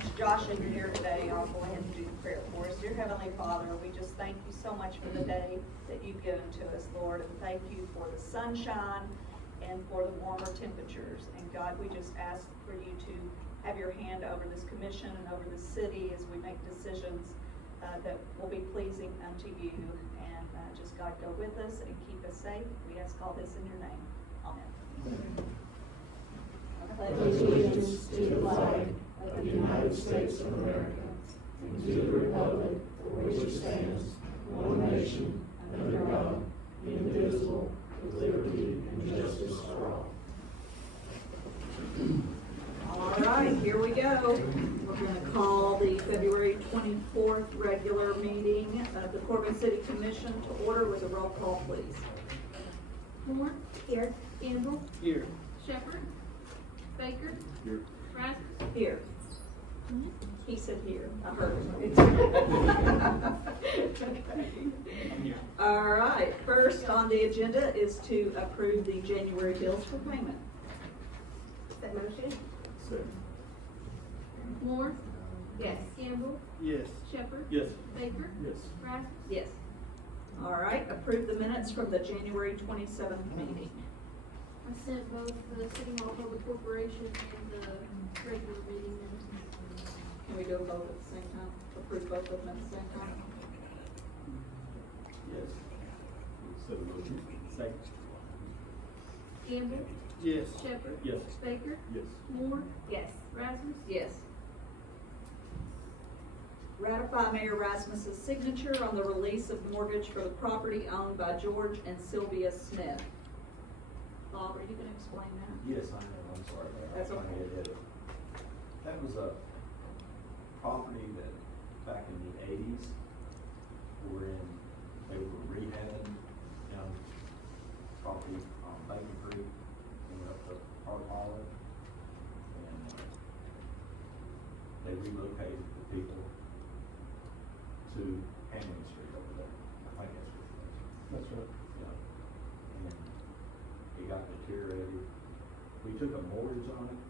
since Josh isn't here today, I'll go ahead and do the prayer for us. Dear Heavenly Father, we just thank you so much for the day that you've given to us, Lord, and thank you for the sunshine and for the warmer temperatures. And God, we just ask for you to have your hand over this commission and over the city as we make decisions that will be pleasing unto you. And just, God, go with us and keep us safe. We ask all this in your name. Amen. Pledge allegiance to the flag of the United States of America and to the republic for which it stands, one nation, under God, indivisible, with liberty and justice for all. All right, here we go. We're going to call the February 24th regular meeting of the Corbin City Commission to order with a roll call, please. Moore. Here. Gamble. Here. Shepherd. Baker. Here. Rasmus. Here. He said here. I heard him. All right, first on the agenda is to approve the January bills for payment. That motion? Second. Moore. Yes. Gamble. Yes. Shepherd. Yes. Baker. Yes. Rasmus. Yes. All right, approve the minutes from the January 27th meeting. I sent both the City Hall Public Corporation and the regular meeting minutes. Can we do them both at the same time? Approve both of them at the same time? Yes. Second. Gamble. Yes. Shepherd. Yes. Baker. Yes. Moore. Yes. Rasmus. Yes. Ratify Mayor Rasmus's signature on the release of mortgage for the property owned by George and Sylvia Smith. Bob, are you gonna explain that? Yes, I am, I'm sorry. That's okay. I had it. That was a property that back in the eighties, they were rehabbing, property on Bacon Creek, and up to Hart Hollow. And they relocated the people to Hammond Street over there. I think that's what it is. That's right. Yeah. And it got deteriorated. We took a mortgage on it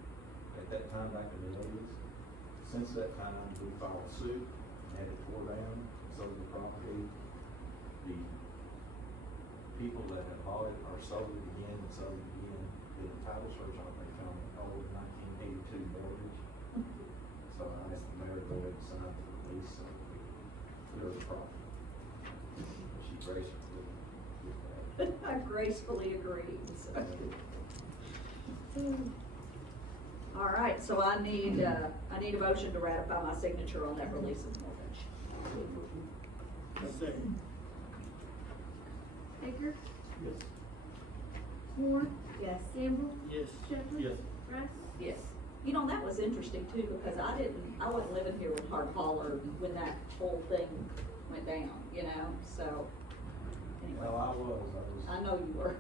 at that time back in the eighties. Since that time, we filed suit and had it tore down, sold the property. The people that had bought it are sold it again and sold it again. Did a title search on it, they found an old 1982 mortgage. So I asked the mayor to go ahead and sign for the lease, so we clear the property. She graciously did that. I gracefully agreed. So. All right, so I need a motion to ratify my signature on that release of mortgage. Second. Baker. Yes. Moore. Yes. Gamble. Yes. Shepherd. Yes. Rasmus. Yes. You know, that was interesting too, because I wasn't living here with Hart Holler when that whole thing went down, you know, so. Anyway, Well, I know you were.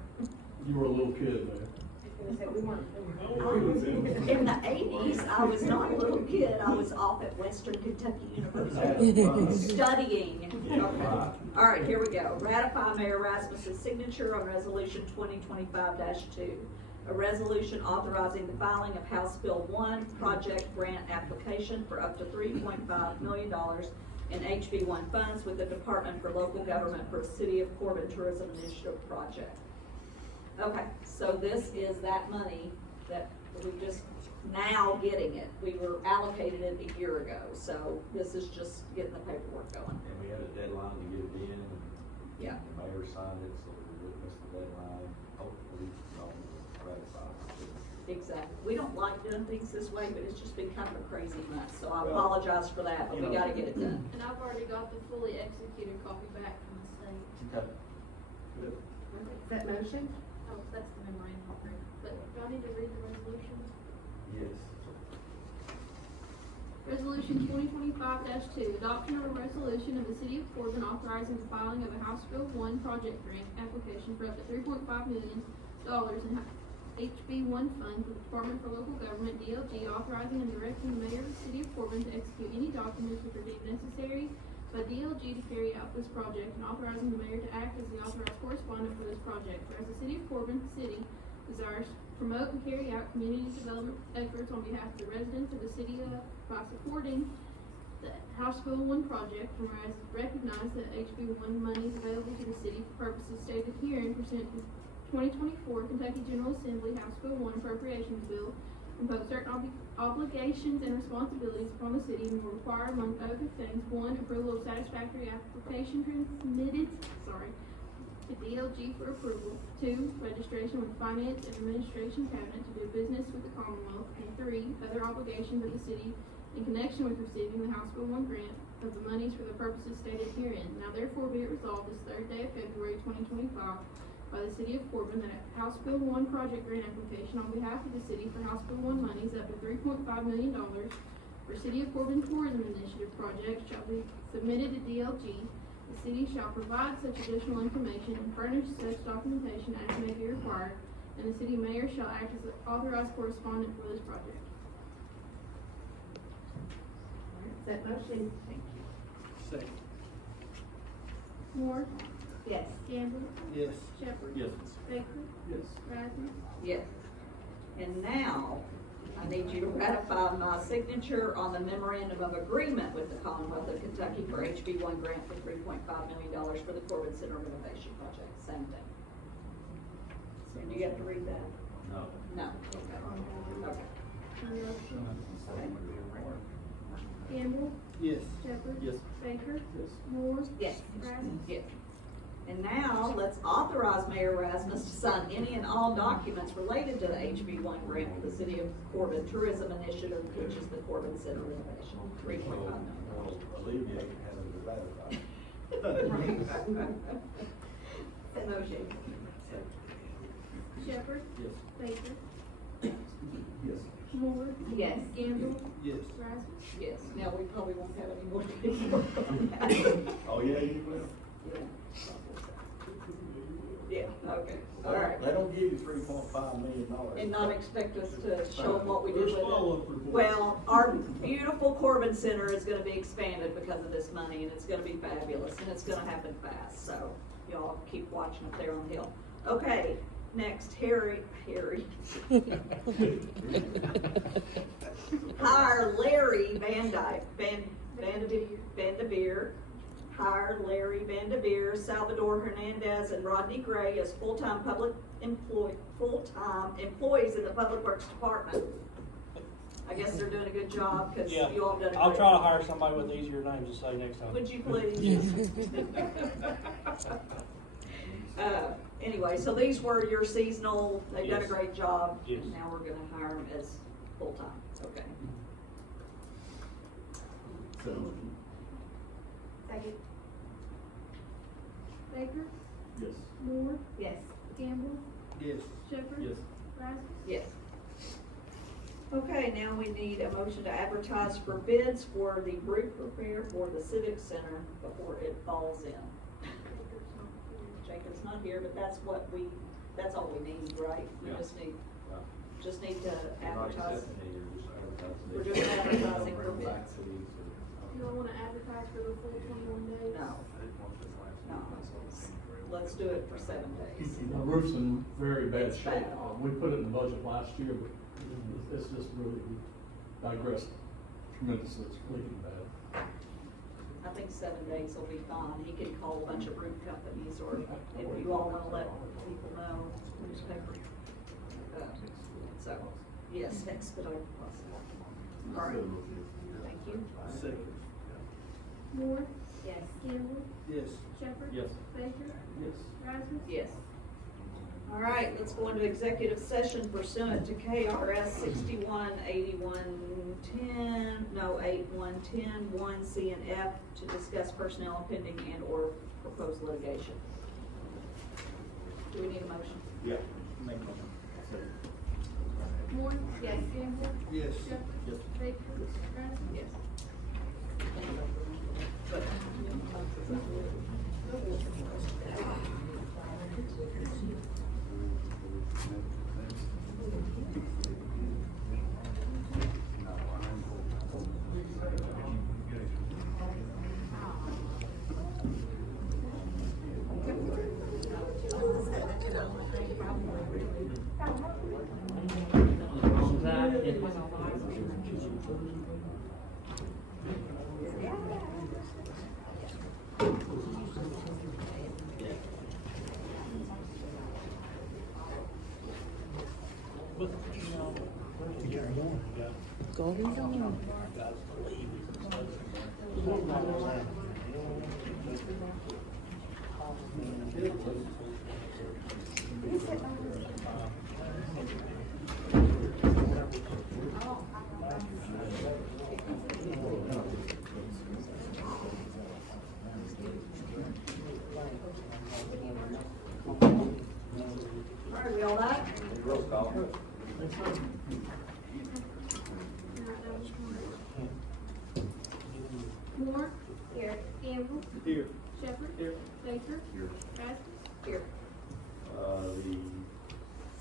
You were a little kid there. In the 80s, I was not a little kid. I was off at Western Kentucky University studying. Okay. All right, here we go. Ratify Mayor Rasmus's signature on Resolution 2025-2. A resolution authorizing the filing of House Bill 1 project grant application for up to $3.5 million in HB1 funds with the Department for Local Government for a City of Corbin Tourism Initiative project. Okay, so this is that money that we just now getting it. We were allocated it a year ago, so this is just getting the paperwork going. And we had a deadline to get it in, and Yeah. the mayor signed it, so we wouldn't miss the deadline. Hopefully, ratify it. Exactly. We don't like doing things this way, but it's just been kind of a crazy month, so I Well, apologize for that, but we gotta get it done. And I've already got the fully executed copy back from the state. Okay. Good. That motion? Oh, that's the memorandum agreement. But do I need to read the resolutions? Yes. Resolution 2025-2, adoption of a resolution of the City of Corbin authorizing the filing of a House Bill 1 project grant application for up to $3.5 million in HB1 funds with the Department for Local Government, DLG, authorizing and directing the mayor of the City of Corbin to execute any documents which are deemed necessary by DLG to carry out this project, and authorizing the mayor to act as the authorized correspondent for this project. Whereas the City of Corbin, City, desires to promote and carry out community development efforts on behalf of the residents of the city by supporting the House Bill 1 project, whereas recognize that HB 1 money is available to the city for purposes stated herein pursuant to 2024 Kentucky General Assembly House Bill 1 Appropriations Bill, impose certain obligations and responsibilities upon the city and will require, among other things, 1, approval of satisfactory application transmitted, to DLG for approval, 2, registration with Finance and Administration Cabinet to do business with the Commonwealth, and 3, other obligations of the city in connection with receiving the House Bill 1 grant of the monies for the purposes stated herein. Now therefore be it resolved this 3rd day of February 2025 by the city of Corbin that a House Bill 1 project grant application on behalf of the city for House Bill 1 monies up to $3.5 million for City of Corbin Tourism Initiative project shall be submitted to DLG. The city shall provide such additional information and furnish such documentation as may be required, and the city mayor shall act as the authorized correspondent for this project. Is that motion? Thank you. Second. Moore, Yes. Gamble, Yes. Shepherd. Yes. Baker, Yes. Rasmus. Yes. And now, I need you to ratify my signature on the memorandum of agreement with the Commonwealth of Kentucky for HB 1 grant for $3.5 million for the Corbin Center renovation project. Same thing. So do you have to read that? No. No. Okay. Gamble, Yes. Shepherd. Yes. Baker, Yes. Moore. Yes. Rasmus. Yes. And now, let's authorize Mayor Rasmus to sign any and all documents related to the HB 1 grant for the City of Corbin Tourism Initiative, which is the Corbin Center renovation, $3.5 million. Alleviate having to ratify. Motion. Shepherd. Yes. Baker, Yes. Moore. Yes. Gamble, Yes. Rasmus. Yes, now we probably won't have any more paperwork on that. Oh, yeah, you will. Yeah, okay, all right. They don't give you $3.5 million. And not expect us to show them what we do There's with follow-up it. reports. Well, our beautiful Corbin Center is gonna be expanded because of this money, and it's gonna be fabulous, and it's gonna happen fast, so y'all keep watching up there on the hill. Okay, next, Harry. Hire Larry Vandeveer. Hire Larry Vandeveer, Salvador Hernandez, and Rodney Gray as full-time employees in the Public Works Department. I guess they're doing a good job, cause Yeah, you all done a great I'll try to job. hire somebody with easier names to say next time. Would you please? Anyway, so these were your seasonal, they've done a Yes. great job. Yes. Now we're gonna hire them as full-time, okay. So, Second. Baker, Yes. Moore, Yes. Gamble, Yes. Shepherd. Yes. Rasmus. Yes. Okay, now we need a motion to advertise for bids for the roof repair for the Civic Center before it falls in. Jacob's not here, but that's all we need, right? We Yeah. just need right. to Not advertise. accepting it, you're just advertising it. We're just advertising for Bring it back bids. to these, You don't wanna advertise for the full 21 days? No, no, let's do it for 7 days. The roof's in very bad It's shape. bad. We put it in the budget last year, but it's just really digressed tremendously. It's leaking bad. I think 7 days will be fine. He can call a bunch of roof companies, or if you all wanna let people know, newspaper. So, yes, expedite the process. All right, thank you. Second. Moore, Yes. Gamble, Yes. Shepherd. Yes. Baker, Yes. Rasmus. Yes. All right, let's go into executive session pursuant to KRS 8110, 1C and F to discuss personnel pending and or proposed litigation. Do we need a motion? Yeah, make a motion. Moore. Yes. Gamble. Yes. Shepherd. Yes. Baker, Rasmus. Yes. going on? All right, we all right? Roll call. Moore. Here. Gamble. Here. Shepherd. Here. Baker. Here. Rasmus. Here. The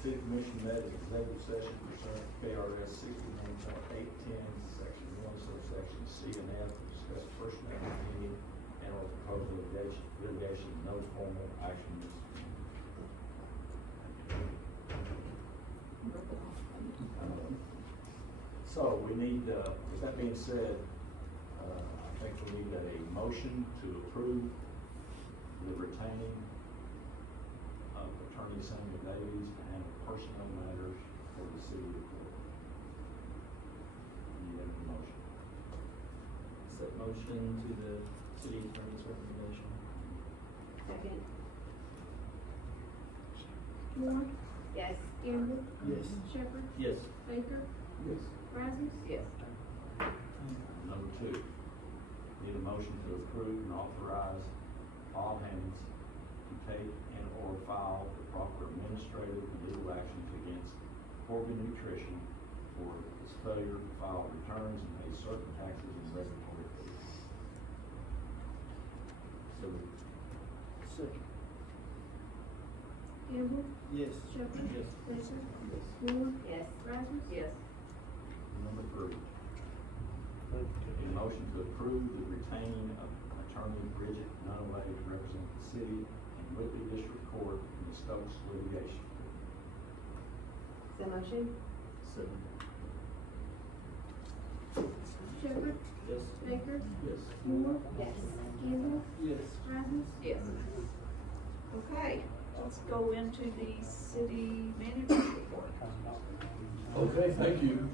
city commission met in executive session pursuant to KRS 61.810, section 1, subsection C and F, to discuss personnel meeting and or proposed litigation, no formal action is. So we need, with that being said, I think we need a motion to approve the retaining of Attorney Samuel Davies to handle personnel matters for the city of Portland. Need a motion. Set motion to the city attorney's recommendation. Second. Moore. Yes. Gamble. Yes. Shepherd. Yes. Baker. Yes. Rasmus. Yes. Number 2, need a motion to approve and authorize all hands to take and or file the proper administrative and legal actions against Corbin Nutrition for its failure to file returns and pay certain taxes and regulatory fees. So, Second. Gamble. Yes. Shepherd. Yes. Baker. Yes. Moore. Yes. Rasmus. Yes. number 3, need a motion to approve the retaining of Attorney Bridget Dunaway to represent the city in Whitley District Court in the Stokes litigation. Is that motion? Second. Shepherd. Yes. Baker. Yes. Moore. Yes. Gamble. Yes. Rasmus. Yes. Okay, let's go into the city manager's report. Okay, thank you.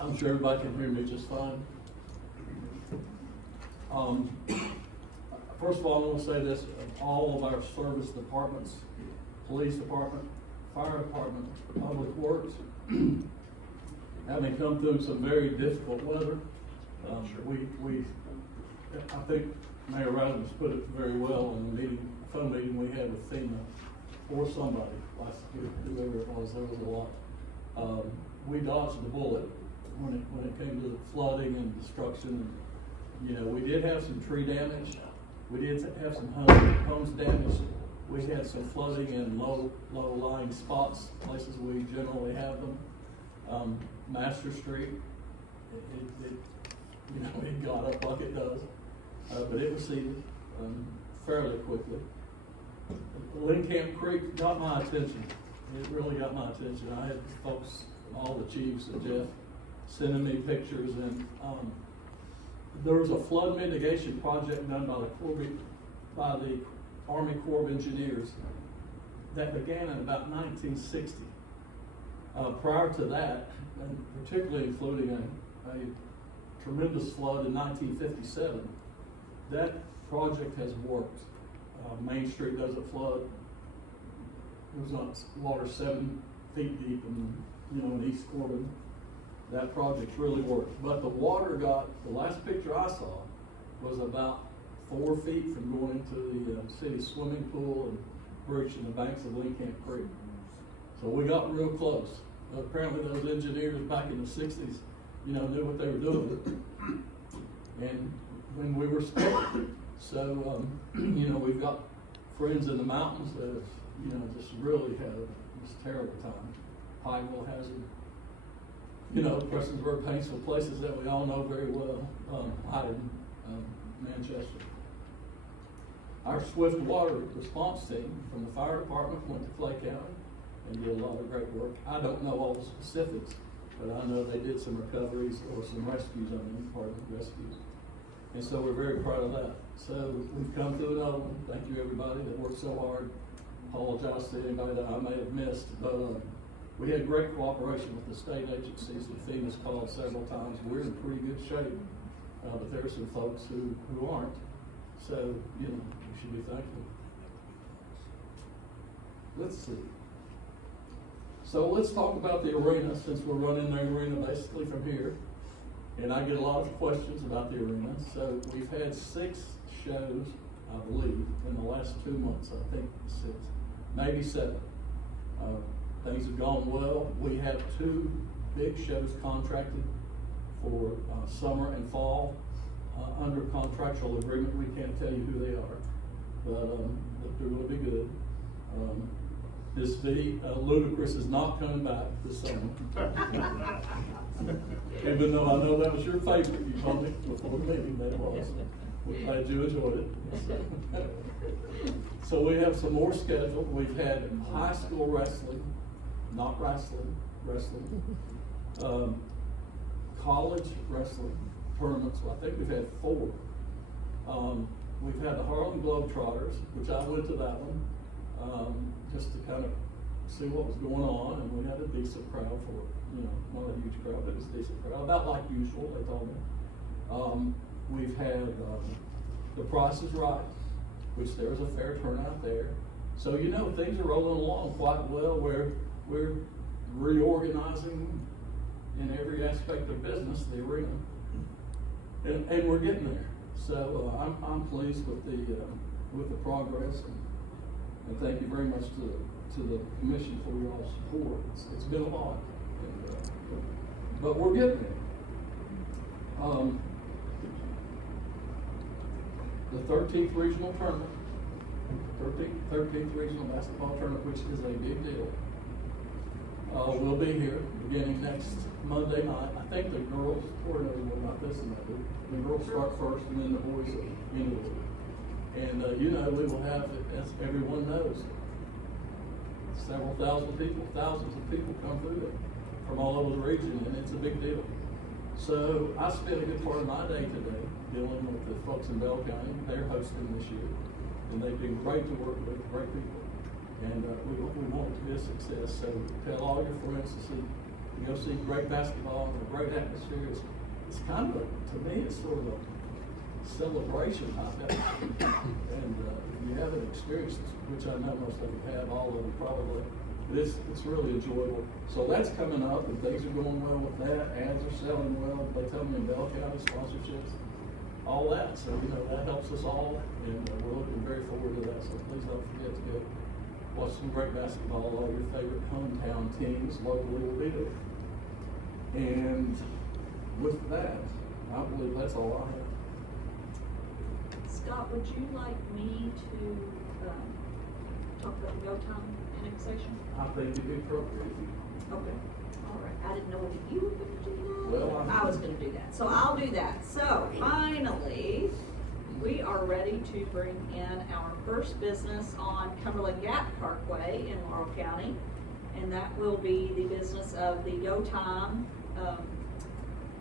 I'm sure everybody can hear me just fine. First of all, I want to say this, all of our service departments, police department, fire department, public works, having come through some very difficult weather. I think Mayor Rasmus put it very well in the meeting, phone meeting we had with FEMA, or somebody last week, whoever it was, there was a lot. We dodged the bullet when it came to the flooding and destruction. You know, we did have some tree damage. We did have some homes damaged. We had some flooding in low lying spots, places we generally have them. Master Street, it got up like it does, but it receded fairly quickly. Lincamp Creek got my attention. It really got my attention. I had folks, all the chiefs and Jeff, sending me pictures, and there was a flood mitigation project done by the Army Corps of Engineers that began in about 1960. Prior to that, and particularly including a tremendous flood in 1957, that project has worked. Main Street doesn't flood. It was on water 7 feet deep in East Corbin. That project really worked. But the water the last picture I saw was about 4 feet from going into the city swimming pool and breaching the banks of Lincamp Creek. So we got real close. Apparently those engineers back in the 60s, knew what they were doing. And when we were scared. So, we've got friends in the mountains that have, just really had this terrible time. Pikeville has it. Prestonsburg, Paintsville, places that we all know very well. Hyden, Manchester. Our swift water response team from the fire department went to Clay County and did a lot of great work. I don't know all the specifics, but I know they did some recoveries or some rescues, rescues. And so we're very proud of that. So we've come through another one. Thank you everybody that worked so hard. Apologize to anybody that I may have missed, but We had great cooperation with the state agencies, and FEMA's called several times. We're in pretty good shape, but there are some folks who aren't. So, you know, we should be thankful. Let's see. So let's talk about the arena, since we're running the arena basically from here. And I get a lot of questions about the arena. So we've had 6 shows, I believe, in the last 2 months. I think 6, maybe 7. Things have gone well. We have 2 big shows contracted for summer and fall under contractual agreement. We can't tell you who they are, but they're going to be good. This Ludacris is not coming back this summer. Even though I know that was your favorite, you told me before the meeting that it was. We're glad you enjoyed it. So we have some more scheduled. We've had high school wrestling, not wrestling, college wrestling tournaments. I think we've had 4. We've had the Harlem Globetrotters, which I went to that one, just to kind of see what was going on, and we had a decent crowd for it. You know, not a huge crowd, but it was a decent crowd, about like usual, they told me. We've had The Price is Right, which there was a fair turnout there. So, you know, things are rolling along quite well. We're reorganizing in every aspect of business, the arena, and we're getting there. So I'm pleased with the progress, and thank you very much to the commission for your all support. It's been a lot, but we're getting there. The 13th regional tournament, 13th regional basketball tournament, which is a big deal, will be here beginning next Monday night. I think the girls, or no, not this and that, the girls start first and then the boys end it. And you know, we will have, as everyone knows, several thousand people, thousands of people come through it from all over the region, and it's a big deal. So I spent a good part of my day today dealing with the folks in Bell County. They're hosting this year, and they've been great to work with, great people. And we want it to be a success. So tell all your friends to go see great basketball and a great atmosphere. It's kind of, to me, it's sort of a celebration type atmosphere. And if you haven't experienced this, which I know most of you have, all of them probably, it's really enjoyable. So that's coming up, and things are going well with that. Ads are selling well. They tell me in Bell County, sponsorships, all that. So, you know, that helps us all, and we're looking very forward to that. So please don't forget to go watch some great basketball. All your favorite hometown teams locally will be there. And with that, I believe that's all I have. Scott, would you like me to talk about the go time annexation? I think it'd be appropriate. Okay, all right. I didn't know whether you were going to do that. Well, I was going to do that, so I'll do that. So finally, we are ready to bring in our first business on Cumberland Gap Parkway in Laurel County, and that will be the business of the Go Time.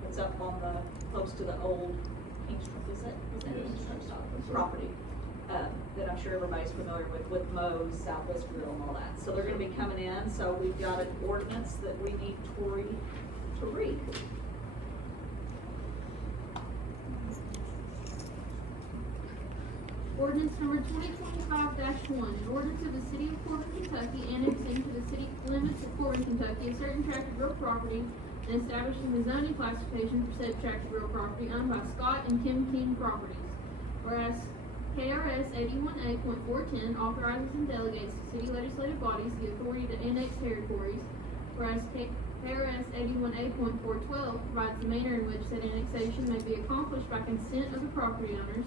It's up on close to the old Kingstrip, is that Yes. Kingstrip That's right. property? That I'm sure everybody's familiar with Moe's, Southwest Grill and all that. So they're gonna be coming in, so we've got an ordinance that we need Tori to read. Ordinance number 2025-1, an ordinance of the City of Corbin, Kentucky, annexing to the city limits of Corbin, Kentucky, a certain tract of real property and establishing the zoning classification for said tract of real property owned by Scott and Kim King Properties. Whereas KRS 81A.410 authorizes and delegates to city legislative bodies the authority to annex territories, whereas KRS 81A.412 provides the manner in which said annexation may be accomplished by consent of the property owners,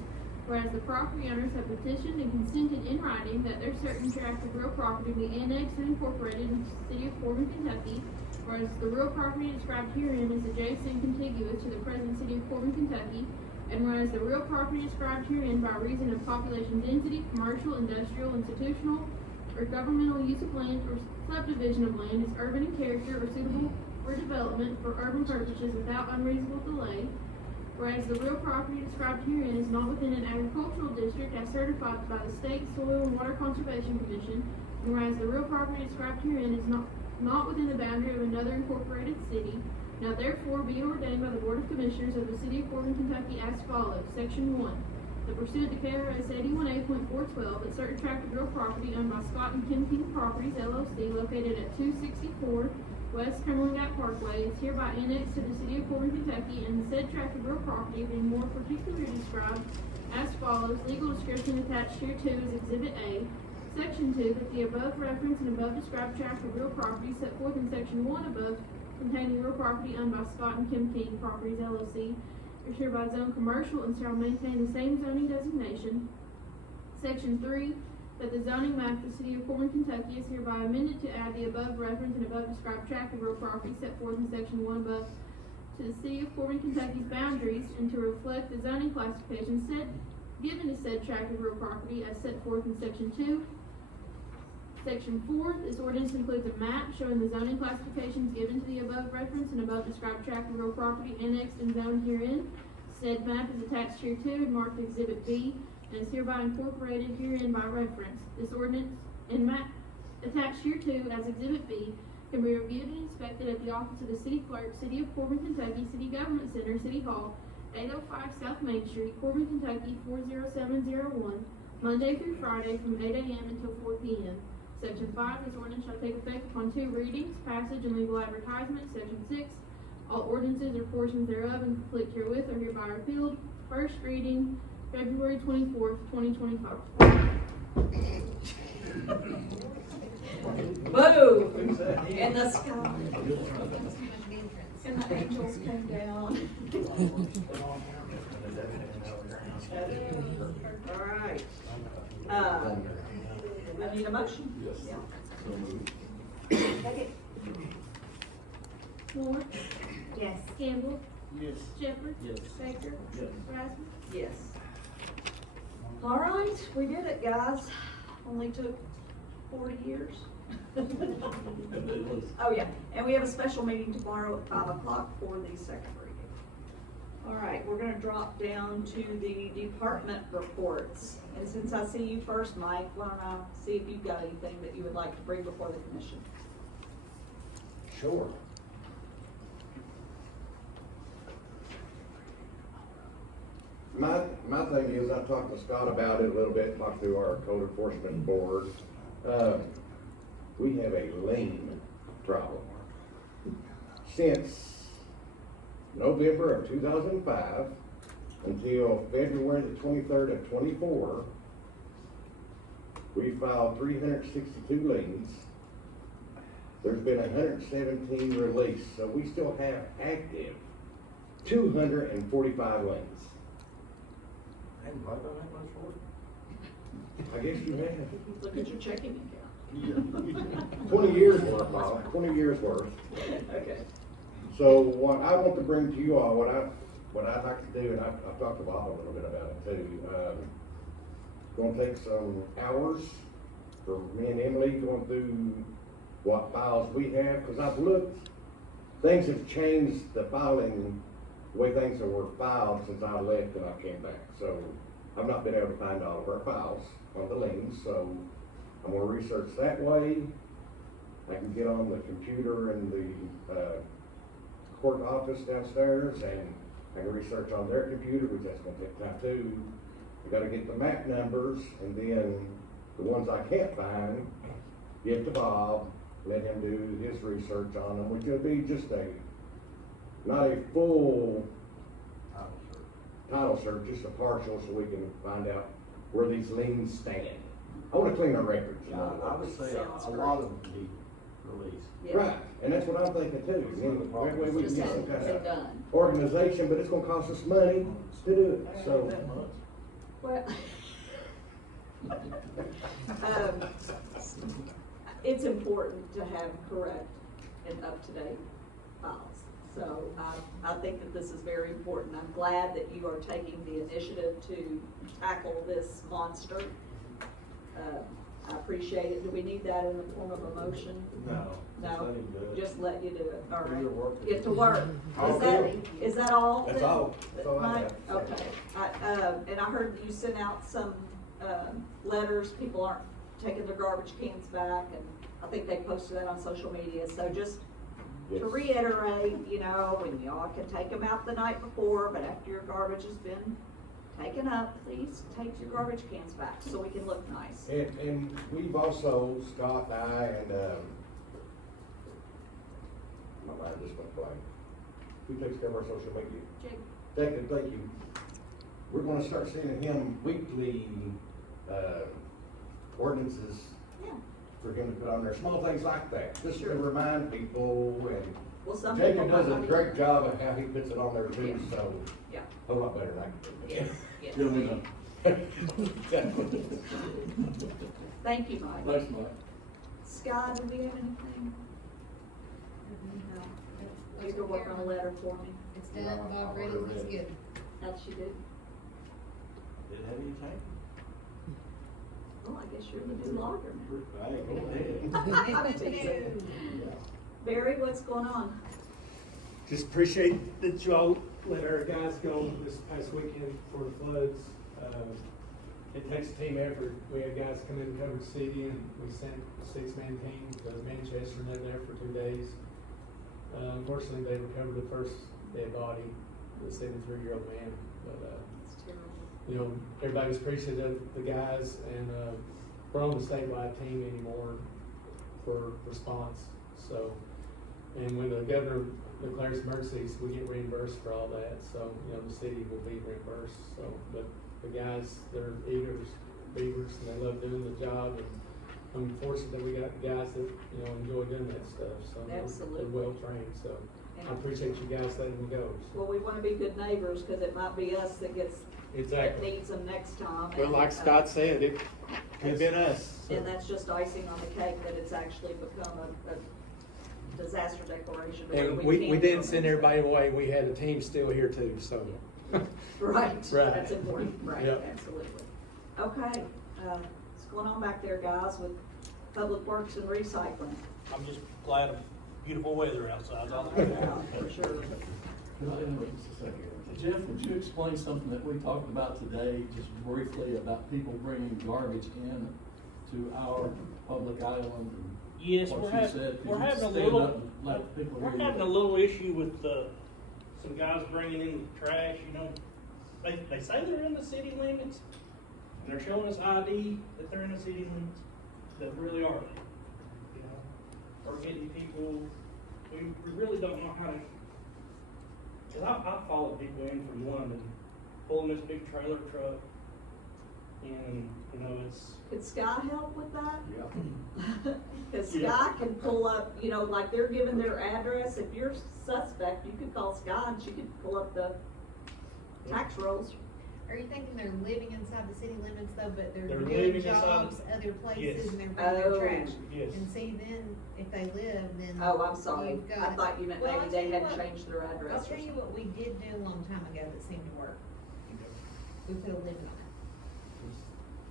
whereas the property owners have petitioned and consented in writing that their certain tract of real property be annexed and incorporated into the city of Corbin, Kentucky, whereas the real property described herein is adjacent and contiguous to the present city of Corbin, Kentucky, and whereas the real property described herein by reason of population density, commercial, industrial, institutional, or governmental use of land or subdivision of land is urban in character or suitable for development for urban purposes without unreasonable delay, whereas the real property described herein is not within an agricultural district as certified by the State Soil and Water Conservation Commission, and whereas the real property described herein is not not within the boundary of another incorporated city. Now therefore be ordained by the Board of Commissioners of the City of Corbin, Kentucky as follows. Section 1. That pursuant to KRS 81A.412, that certain tract of real property owned by Scott and Kim King Properties, LLC, located at 264 West Cumberland Gap Parkway, is hereby annexed to the City of Corbin, Kentucky, and the said tract of real property being more particularly described as follows. Legal description attached hereto is Exhibit A. Section 2, that the above reference and above described tract of real property set forth in Section 1 above containing real property owned by Scott and Kim King Properties, LLC, is hereby zoned commercial and shall maintain the same zoning designation. Section 3, that the zoning map of the City of Corbin, Kentucky is hereby amended to add the above reference and above described tract of real property set forth in Section 1 above to the City of Corbin, Kentucky's boundaries and to reflect the zoning classification given to said tract of real property as set forth in Section 2. Section 4, this ordinance includes a map showing the zoning classifications given to the above reference and above described tract of real property annexed and zoned herein. Said map is attached hereto and marked Exhibit B and is hereby incorporated herein by reference. This ordinance and map attached hereto as Exhibit B can be reviewed and inspected at the office of the City Clerk, City of Corbin, Kentucky, City Government Center, City Hall, 805 South Main Street, Corbin, Kentucky, 40701, Monday through Friday from 8 a.m. until 4 p.m. Section 5, this ordinance shall take effect upon 2 readings, passage, and legal advertisement. Section 6, all ordinances or portions thereof in conflict herewith are hereby repealed. First reading, February 24th, 2025. Boom! In the sky. And the angels came down. All right. I need a motion? Yes. Yeah. So moved. Second. Moore, Yes. Campbell, Yes. Shepherd, Yes. Baker, Yes. Rasmus. Yes. All right, we did it, guys. Only took 40 years. And it was, Oh, yeah, and we have a special meeting tomorrow at 5 o'clock for the second reading. All right, we're gonna drop down to the department reports. And since I see you first, Mike, why don't I see if you've got anything that you would like to bring before the commission? Sure. My thing is, I talked to Scott about it a little bit, talked to our code enforcement board. We have a lien problem. Since November of 2005 until February the 23rd of 24, we filed 362 liens. There's been 117 released, so we still have active 245 liens. I hadn't brought that much for it. I guess you have. Look at your checking account. 20 years worth, Bob, 20 years worth. Okay. So what I want to bring to you all, what I'd like to do, and I've talked to Bob a little bit about it too, gonna take some hours for me and Emily going through what files we have, because I've looked, things have changed, the filing, the way things were filed since I left and I came back. So I've not been able to find all of our files on the liens, so I'm gonna research that way. I can get on the computer in the court office downstairs and I can research on their computer, which that's gonna take time too. I gotta get the map numbers and then the ones I can't find, give to Bob, let him do his research on them, which will be just not a full title search, just a partial, so we can find out where these liens stand. I wanna clean our records. Yeah, I would say a lot of them need released. Yeah. Right, and that's what I'm thinking too. And that way we can Just get some hasn't kind been of done. organization, but it's gonna cost us money to do it, so. that much. Well, it's important to have correct and up-to-date files. So I think that this is very important. I'm glad that you are taking the initiative to tackle this monster. I appreciate it. Do we need that in the form of a motion? No. No, Let him do it. just let you do it. All Do your work. right. Get to work. Is that all? That's then? all. That's all I Mike? have. Okay. And I heard you sent out some letters. People aren't taking their garbage cans back and I think they posted that on social media, so just Yes. to reiterate, you know, when y'all can take them out the night before, but after your garbage has been taken up, please take your garbage cans back so we can look nice. And we've also, Scott and I, and, my mind just went blank. Who takes care of our social media? Jake. Thank you. We're gonna start sending him weekly, ordinances Yeah, for him to put on there, small things like that, just to Sure. remind people, and well, some people. Jacob does might a not great job of how he puts it on there too, Yeah. so, Yeah, a lot better than I can do. yes, yes. Yeah, we know. Thank you, Mike. Thanks, Mike. Scott, do we have anything? No. You can work on a letter for me. It's done, Bob read it, it's good. How'd she do? Did it have any change? Oh, I guess you're the new logger now. Hey, go ahead. Barry, what's going on? Just appreciate that you all let our guys go this past weekend for the floods. It takes a team effort. We had guys come in and cover the city, and we sent a 6-man team to Manchester, and they were there for 2 days. Unfortunately, they recovered the first dead body, the 73-year-old man. But, It's terrible. you know, everybody's appreciative of the guys, and we're on the statewide team anymore for response. So, and when the governor declares emergencies, we get reimbursed for all that. So, you know, the city will be reimbursed. So, but the guys, they're beavers, and they love doing the job. And I'm fortunate that we got guys that, you know, enjoy doing that stuff. So Absolutely. they're well trained. So Yeah. I appreciate you guys letting me go. Well, we wanna be good neighbors, cause it might be us that that needs them next time. Well, and, like Scott said, it could have been us. And that's just icing on the cake, that it's actually become a disaster declaration. where And we can didn't come send in. everybody away, we had a team still here too, so. Right, Right. that's important, right, Yep. absolutely. Okay, what's going on back there, guys, with Public Works and recycling? I'm just glad of beautiful weather outside. Yeah, for sure. Could I interrupt just a second? Jeff, would you explain something that we talked about today, just briefly, about people bringing garbage in to our public island? And Yes, what we're you having, said? Could we're you having a stand little, up and let people we're hear you? having a little issue with, some guys bringing in the trash, you know. They say they're in the city limits, and they're showing us ID that they're in the city limits, that really are they, you know? We're getting people, we really don't know how to, cause I followed people in from London, pulling this big trailer truck, and, you know, it's, Could Sky help with that? Yeah. Cause Yeah. Sky can pull up, you know, like they're giving their address, if you're suspect, you could call Sky and she could pull up the tax rolls. Are you thinking they're living inside the city limits though, but they're They're doing living inside- jobs other places Yes. and they're bringing Oh. their trash? yes. And see, then, if they live, then. Oh, I'm sorry, you've I got- thought you meant Well, maybe I'll they tell you hadn't what- changed their address I'll or tell you something. what we did do a long time ago that seemed to work. We put a limit on it.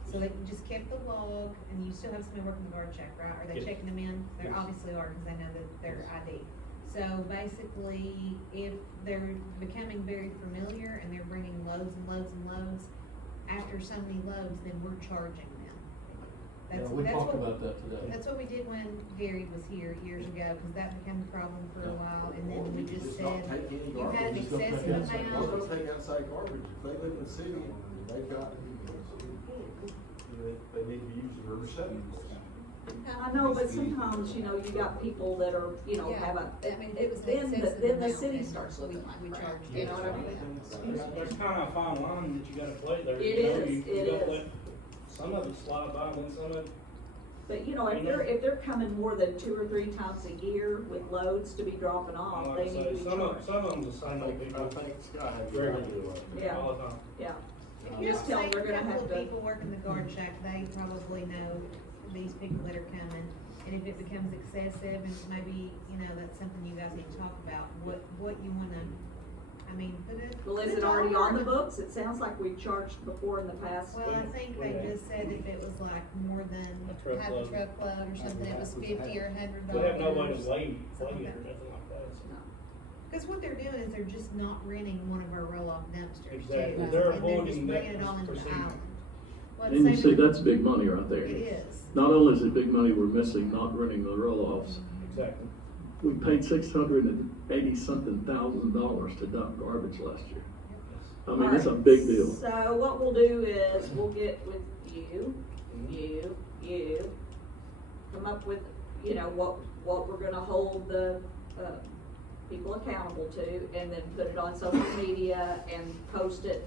So they just kept the log, and you still have somebody working the guard check, right? Are they Yes. checking them in? They Yes. obviously are, because they know that they're ID. So basically, if they're becoming very familiar and they're bringing loads and loads and loads, after so many loads, then we're charging them. Yeah, we talked about that today. That's what we did when Gary was here years ago, because that became a problem for a while, and then we just said, you've got an Just don't take excessive outside amount. Well, they'll take outside garbage, if they live in the city and they've got, they need to use the receptacles. I know, but sometimes, you know, you got people that are, you know, Yeah, have a, I mean, if it was an then excessive the amount, city then starts looking like we crap, charge you know what I them. mean? There's kinda a fine line that you gotta play there. It you know, is, you it gotta is. let some of it slide by, and then some of it, But, you know, if they're coming more than 2 or 3 times a year with loads to be dropping off, like they I need to say, be some of charged. them the same old I people, think Scott has. regularly, Yeah. all the time. Yeah, If you're Just tell them saying they're a gonna couple have of to- people working the guard shack, they probably know these people that are coming. And if it becomes excessive, and maybe, you know, that's something you guys need to talk about, what you wanna, I mean, put it. well, is put it a already dollar on the it. books? It sounds like we've charged before in the past. Well, I think they Yeah. just said if it was like more than A half a truckload. truckload or something, it was $50 or $100. We have no way to weigh something it or like that. nothing like that, so. No. Cause what they're doing is they're just not renting one of our roll-off dumpsters too. Exactly. And They're just avoiding that bringing it all into the procedure. island. Well, And you same see, with- that's big money right there. It is. Not only is it big money we're missing not running the roll-offs, Exactly. we paid $680-something thousand to dump garbage last year. I mean, it's a big deal. So what we'll do is we'll get with you, come up with, what we're gonna hold the, people accountable to, and then put it on social media and post it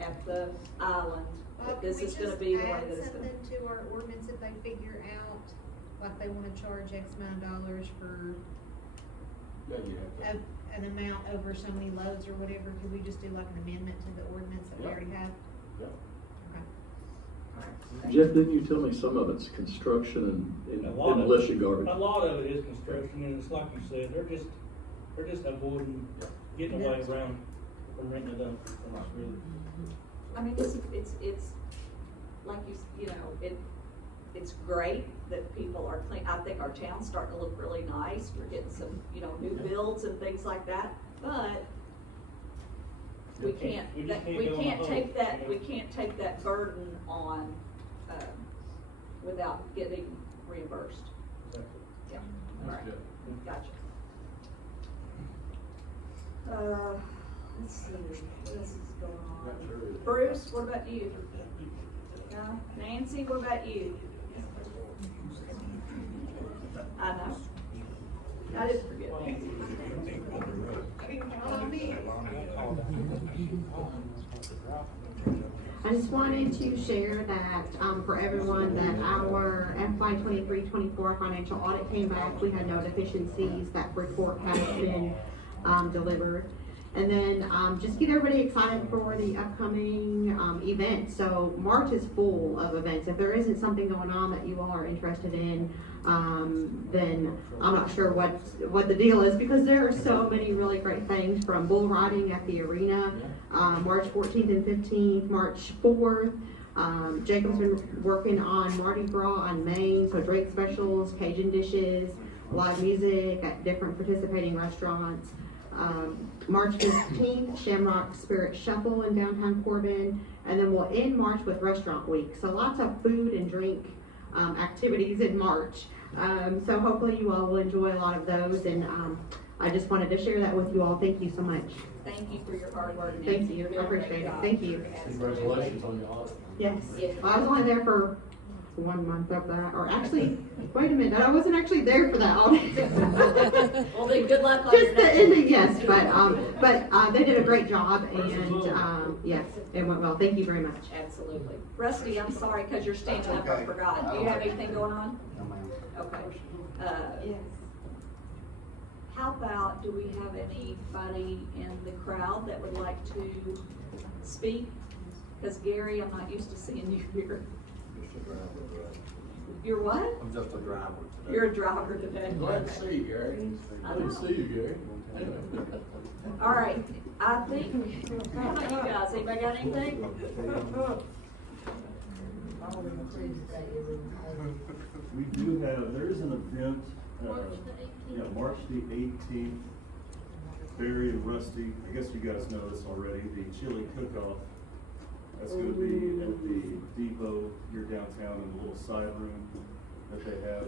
at the island. Well, That this can we is gonna just be the way add that it's gonna. something to our ordinance if they figure out, like they wanna charge X amount of dollars for Yeah, you have to. an amount over so many loads or whatever, could we just do like an amendment to the ordinance that we Yeah. already have? Yeah. Okay. Jeff, didn't you tell me some of it's construction and A lot of it- demolition garbage? A lot of it is construction, and it's like you said, they're just avoiding, getting away around from renting a dumpster, and it's really. I mean, it's like it's great that people are clean. I think our town's starting to look really nice. We're getting some, new builds and things like that, but we can't We just can't go on the take hook, that, you know? we can't take that burden on, without getting reimbursed. Yeah, all right, gotcha. Let's see, what else is going on? Bruce, what about you? Nancy, what about you? I know. I didn't forget Nancy. I just wanted to share that, for everyone, that our FY 23-24 financial audit came back. We had no deficiencies. That report has been, delivered. And then, just get everybody excited for the upcoming, events. So March is full of events. If there isn't something going on that you all are interested in, then I'm not sure what the deal is, because there are so many really great things, from bull riding at the arena, March 14th and 15th, March 4th. Jacob's been working on Mardi Gras on Main, so drink specials, Cajun dishes, live music at different participating restaurants. March 15th, Shamrock Spirit Shuffle in downtown Corbin, and then we'll end March with Restaurant Week. So lots of food and drink activities in March. So hopefully you all will enjoy a lot of those, and I just wanted to share that with you all. Thank you so much. Thank you for your hard work, Nancy. Thank you. You're doing I a great appreciate it. job. Thank you. Congratulations on your audit. Yes. Yeah. Well, I was only there for 1 month of that, or actually, wait a minute, I wasn't actually there for that audit. Well, then, good luck on your Just the next ending, one. yes, but they did a great job, and yes, it went well. Thank you very much. Absolutely. Rusty, I'm sorry, because you're standing up, I forgot. Do you have anything going on? Okay. How about, do we have anybody in the crowd that would like to speak? Because Gary, I'm not used to seeing you here. You're what? I'm just a driver today. You're a driver today. Glad to see you, Gary. I Good know. to see you, Gary. All right, I think, how about you guys? Anybody got anything? We do have, there is an event, March the 18th. yeah, March the 18th, Barry and Rusty, I guess you guys know this already, the chili cook-off. That's gonna be at the depot here downtown in the little side room that they have.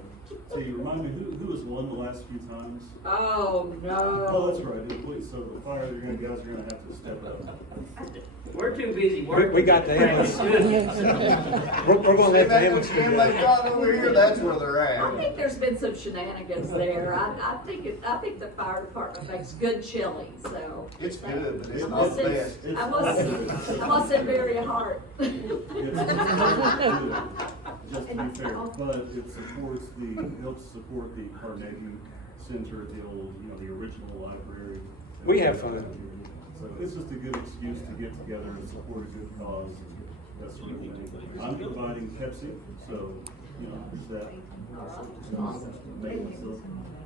So you remind me, who has won the last few times? Oh, no. Oh, that's right, please, so the fire, guys are gonna have to step up. We're too busy working. We got the ambulance. We're gonna let the ambulance do Them that. they got over here, that's where they're I at. think there's been some shenanigans there. I think the fire department makes good chili, so. It's good, but it's I not must the say- best. I must say very hard. Just to be fair, but it supports helps support the Carnegie Center, the old, the original library. We have fun. So it's just a good excuse to get together and support a good cause, that sort of thing. I'm providing Pepsi, so, there's that.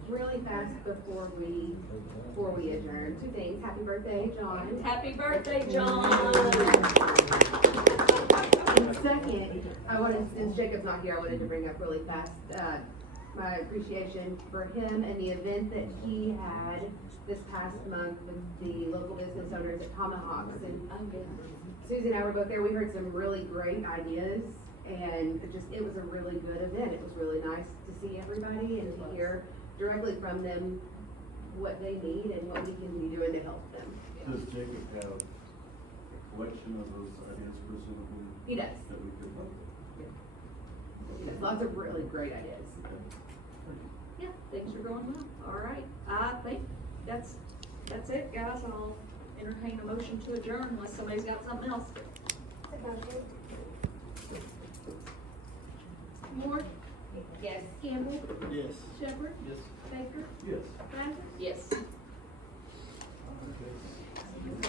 Really fast before we adjourn, 2 things. Happy birthday, John. Happy birthday, John. And second, since Jacob's not here, I wanted to bring up really fast, my appreciation for him and the event that he had this past month with the local business owners at Tomahawks. And Susie and I were both there. We heard some really great ideas And it was a really good event. It was really nice to see everybody and to hear directly from them what they need and what we can be doing to help them. Does Jacob have a collection of those ideas presumably? He does. That we could help? There's lots of really great ideas. Yeah, things are going well. All right, I think that's it, guys. I'll entertain a motion to adjourn unless somebody's got something else. Moore, Yes. Campbell, Yes. Shepherd, Yes. Baker, Yes. Thacker. Yes. Okay.